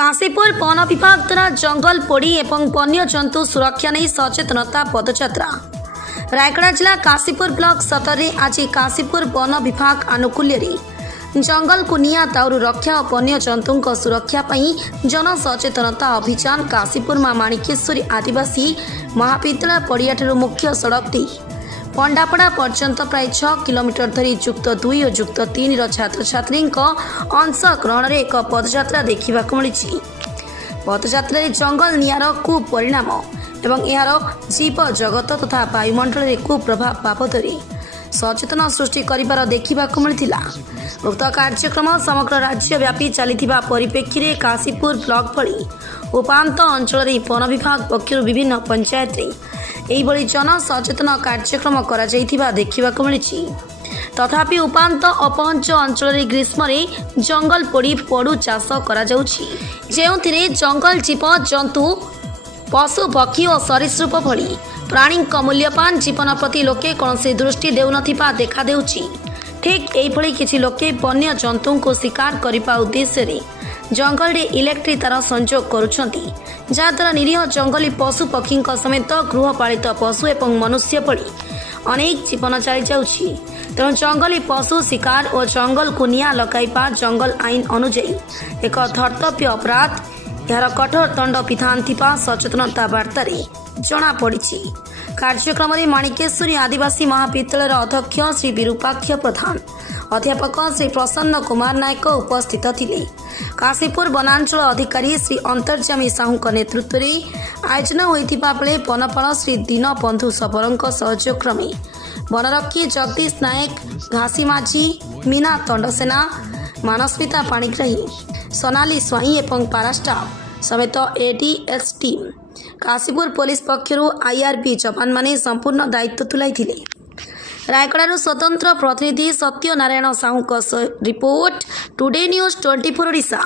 Kashipur one विभाग द्वारा जंगल पोड़ी एवं वन्यजंतु सुरक्षा नहीं सचेतनता पदयात्रा। रायगड़ा जिला काशीपुर ब्लॉक सतर आज काशीपुर वन विभाग आनुकूल्य जंगल को निया दाउरू रक्षा और वन्यजंतु सुरक्षा जन सचेतनता अभियान काशीपुर मां माणिकेश्वरी आदिवासी महाविद्यालय पड़ियाठू मुख्य सड़क दे पंडापड़ा पर्यंत प्राय 6 किलोमीटर धरी युक्त 2 और युक्त 3 छात्र छात्री अंशग्रहण एक पदयात्रा देखा मिली। पदयात्रा जंगल निआर कुपरिणाम एवं यार जीव जगत तथा वायुमंडल में कुप्रभाव बाबद सचेतन सृष्टि कर देखा मिलता। उक्त कार्यक्रम समग्र राज्यव्यापी चली परिप्रेक्षी में काशीपुर ब्लॉक भली उपांत अंचल वन विभाग पक्षर विभिन्न पंचायत यही जन सचेतन कार्यक्रम कर देखा मिली। तथापि उपांत अपहंच अंचल ग्रीष्म जंगल पोड़ी पड़ू चाष कर जंगल जीव जंतु पशु पक्षी और सरीसृप भली प्राणी मूल्यवान जीवन प्रति लोके कौन से दृष्टि देउन देखा देउछि। ठीक यही किसी लोके वन्य जंतु को शिकार करने उद्देश्य जंगल रे इलेक्ट्रिक तार संयोग करुछंती, जहाद्वारा निरीह जंगली पशु पक्षी समेत गृहपालित पशु एवं मनुष्य भली अनेक जीवन चली जाउछि। तेणु जंगली पशु शिकार और जंगल को निया लगाइबा जंगल आईन अनुଯାयी एक धर्तव्य अपराध। यार कठोर दंड विधान सचेतनता वार्ता जना पड़ी। कार्यक्रम में माणिकेश्वरी आदिवासी महाविद्यालय अध्यक्ष श्री विरूपाक्ष प्रधान, अध्यापक श्री प्रसन्न कुमार नायक उपस्थित थिले। काशीपुर वनांचल अधिकारी श्री अंतर्जामी साहू नेतृत्व में आयोजन होता बेले वनपाल श्री दीनबंधु सबरଙ୍କ सहयोग क्रमे वनरक्षी जगदीश नायक, घासी माझी, मीना तंडसेना, मानस्मिता पाणिग्राही, सोनाली स्वाई एवं पारास्टाफ समेत एडीएस टीम काशीपुर पुलिस पक्षर आईआरबी जवान माने संपूर्ण दायित्व तुलाई। रायगड़ा स्वतंत्र प्रतिनिधि Satyanarayan Sahu report today news 24 Odisha.